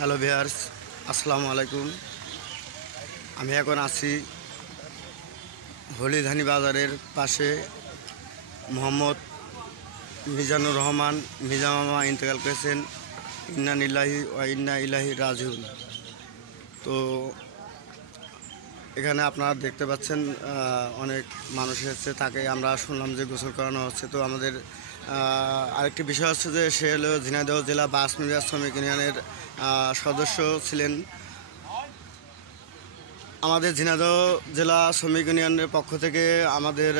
Hello viewers, আসসালামু আলাইকুম। আমি এখন আছি হলিধানি বাজারের পাশে। মোহাম্মদ মিজানুর রহমান মিজা মামা ইন্তেকাল করেছেন। ইন্না লিল্লাহি ওয়া ইন্না ইলাইহি রাজিউন। তো এখানে আপনারা দেখতে পাচ্ছেন অনেক মানুষ এসেছে, তাকে আমরা শুনলাম যে গোসল করানো হচ্ছে। তো আমাদের আরেকটি বিষয় হচ্ছে যে সে হলো ঝিনাইদহ জেলা বাস মিডিয়া শ্রমিক ইউনিয়নের সদস্য ছিলেন। আমাদের ঝিনাইদহ জেলা শ্রমিক ইউনিয়নের পক্ষ থেকে আমাদের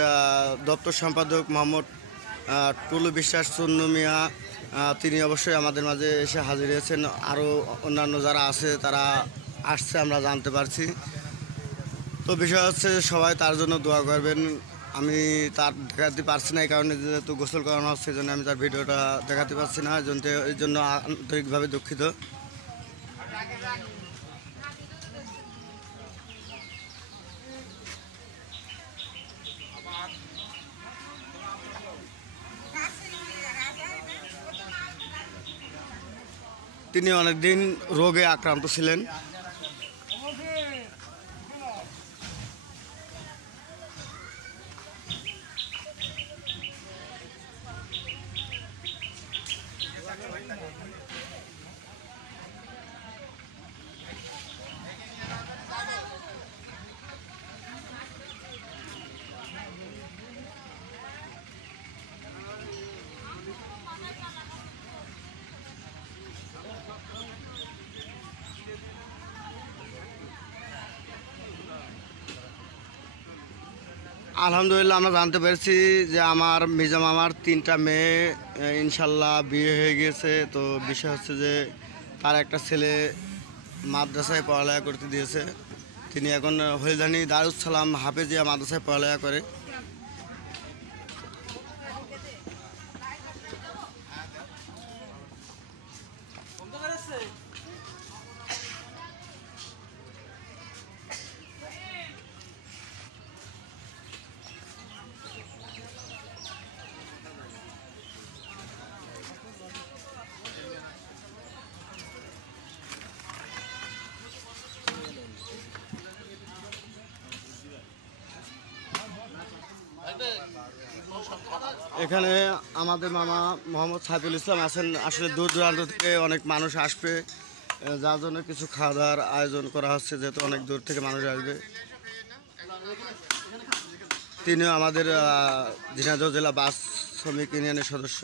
দপ্তর সম্পাদক মোহাম্মদ টুলু বিশ্বাস চুন্নু মিয়া তিনি অবশ্যই আমাদের মাঝে এসে হাজির হয়েছেন। আরও অন্যান্য যারা আছে তারা আসছে, আমরা জানতে পারছি। তো বিষয় হচ্ছে সবাই তার জন্য দোয়া করবেন। আমি তার দেখাতে পারছি না, এই কারণে যেহেতু গোসল করানো হচ্ছে, এই জন্য আমি তার ভিডিওটা দেখাতে পারছি না, এই জন্য আন্তরিকভাবে দুঃখিত। তিনি অনেকদিন রোগে আক্রান্ত ছিলেন। আলহামদুলিল্লাহ, আমরা জানতে পেরেছি যে আমার মিজা মামার 3টা মেয়ে ইনশাল্লাহ বিয়ে হয়ে গিয়েছে। তো বিষয় হচ্ছে যে তার একটা ছেলে মাদ্রাসায় পড়ালেখা করতে দিয়েছে। তিনি এখন হলিধানি দারুস সালাম হাফেজিয়া মাদ্রাসায় পড়ালেখা করে। এখানে আমাদের মামা মোহাম্মদ সাইফুল ইসলাম আছেন। আসলে দূর দূরান্ত থেকে অনেক মানুষ আসবে, যার জন্য কিছু খাওয়া দাওয়ার আয়োজন করা হচ্ছে, যেহেতু অনেক দূর থেকে মানুষ আসবে। তিনিও আমাদের ঝিনাইদহ জেলা বাস শ্রমিক ইউনিয়নের সদস্য।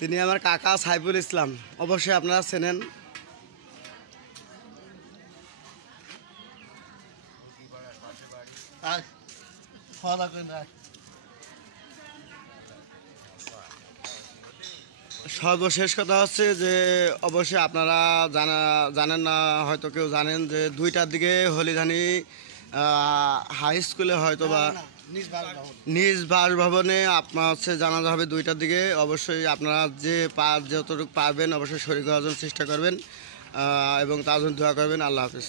তিনি আমার কাকা সাইফুল ইসলাম, অবশ্যই আপনারা চেনেন। সর্বশেষ কথা হচ্ছে যে অবশ্যই আপনারা জানেন না, হয়তো কেউ জানেন যে 2টার দিকে হলিধানি হাই স্কুলে হয়তো বা নিজ বাসভবনে আপনার হচ্ছে জানাজা হবে 2টার দিকে। অবশ্যই আপনারা যতটুকু পারবেন অবশ্যই শরীর করার জন্য চেষ্টা করবেন এবং তার জন্য দোয়া করবেন। আল্লাহ হাফিজ।